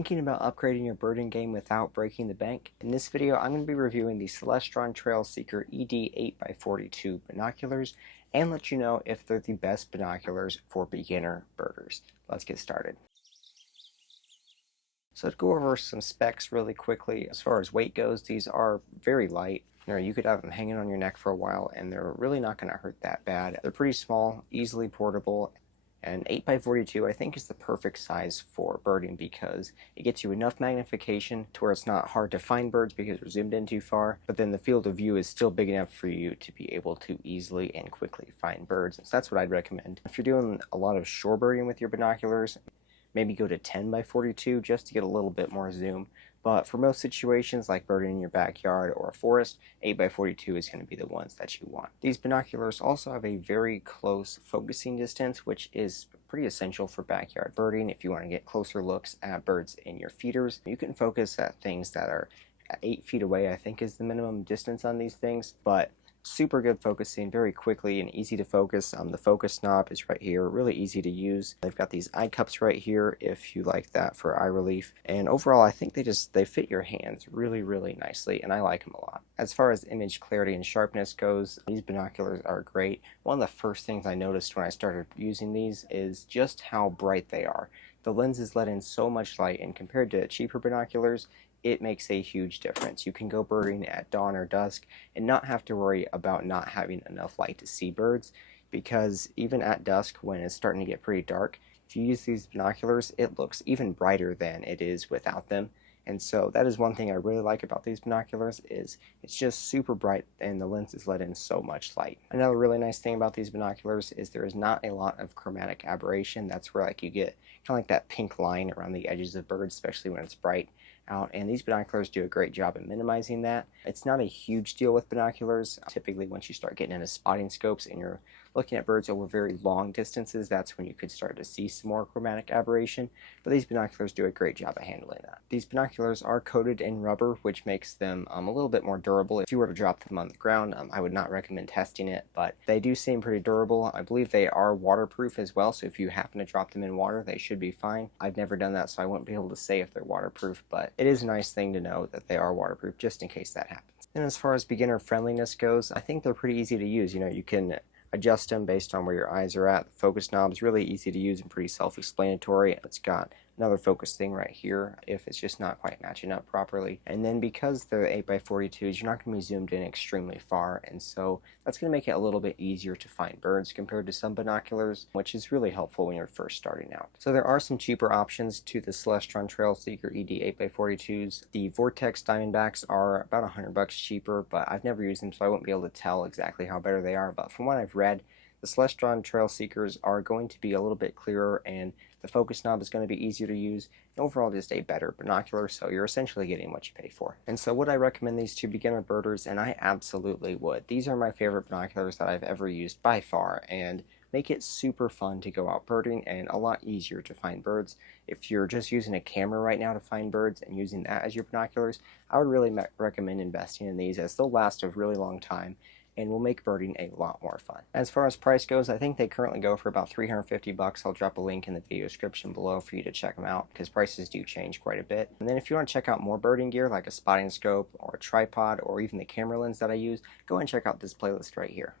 Thinking about upgrading your birding game without breaking the bank? In this video, I'm going to be reviewing the Celestron Trailseeker ED 8x42 binoculars and let you know if they're the best binoculars for beginner birders. Let's get started. So to go over some specs really quickly, as far as weight goes, these are very light. You could have them hanging on your neck for a while and they're really not going to hurt that bad. They're pretty small, easily portable. And 8x42 I think is the perfect size for birding because it gets you enough magnification to where it's not hard to find birds because you're zoomed in too far, but then the field of view is still big enough for you to be able to easily and quickly find birds. So that's what I'd recommend. If you're doing a lot of shore birding with your binoculars, maybe go to 10x42 just to get a little bit more zoom. But for most situations like birding in your backyard or a forest, 8x42 is going to be the ones that you want. These binoculars also have a very close focusing distance, which is pretty essential for backyard birding. If you want to get closer looks at birds in your feeders, you can focus at things that are 8 feet away, I think is the minimum distance on these things, but super good focusing, very quickly and easy to focus. The focus knob is right here, really easy to use. They've got these eye cups right here if you like that for eye relief. And overall, I think they fit your hands really nicely, and I like them a lot. As far as image clarity and sharpness goes, these binoculars are great. One of the first things I noticed when I started using these is just how bright they are. The lenses let in so much light, and compared to cheaper binoculars, it makes a huge difference. You can go birding at dawn or dusk and not have to worry about not having enough light to see birds, because even at dusk when it's starting to get pretty dark, if you use these binoculars, it looks even brighter than it is without them. And so that is one thing I really like about these binoculars, is it's just super bright and the lenses let in so much light. Another really nice thing about these binoculars is there is not a lot of chromatic aberration. That's where you get kind of like that pink line around the edges of birds, especially when it's bright out, and these binoculars do a great job at minimizing that. It's not a huge deal with binoculars. Typically once you start getting into spotting scopes and you're looking at birds over very long distances, that's when you could start to see some more chromatic aberration, but these binoculars do a great job at handling that. These binoculars are coated in rubber, which makes them a little bit more durable. If you were to drop them on the ground, I would not recommend testing it, but they do seem pretty durable. I believe they are waterproof as well, so if you happen to drop them in water, they should be fine. I've never done that, so I won't be able to say if they're waterproof, but it is a nice thing to know that they are waterproof just in case that happens. And as far as beginner friendliness goes, I think they're pretty easy to use. You can adjust them based on where your eyes are at. The focus knob is really easy to use and pretty self-explanatory. It's got another focus thing right here if it's just not quite matching up properly. And then because they're 8x42s, you're not going to be zoomed in extremely far, and so that's going to make it a little bit easier to find birds compared to some binoculars, which is really helpful when you're first starting out. So there are some cheaper options to the Celestron Trailseeker ED 8x42s. The Vortex Diamondbacks are about $100 cheaper, but I've never used them, so I won't be able to tell exactly how better they are, but from what I've read, the Celestron Trailseekers are going to be a little bit clearer, and the focus knob is going to be easier to use, and overall just a better binocular, so you're essentially getting what you pay for. And so would I recommend these to beginner birders? And I absolutely would. These are my favorite binoculars that I've ever used by far, and make it super fun to go out birding and a lot easier to find birds. If you're just using a camera right now to find birds and using that as your binoculars, I would really recommend investing in these, as they'll last a really long time and will make birding a lot more fun. As far as price goes, I think they currently go for about $350. I'll drop a link in the video description below for you to check them out, because prices do change quite a bit. And then if you want to check out more birding gear like a spotting scope or a tripod or even the camera lens that I use, go and check out this playlist right here.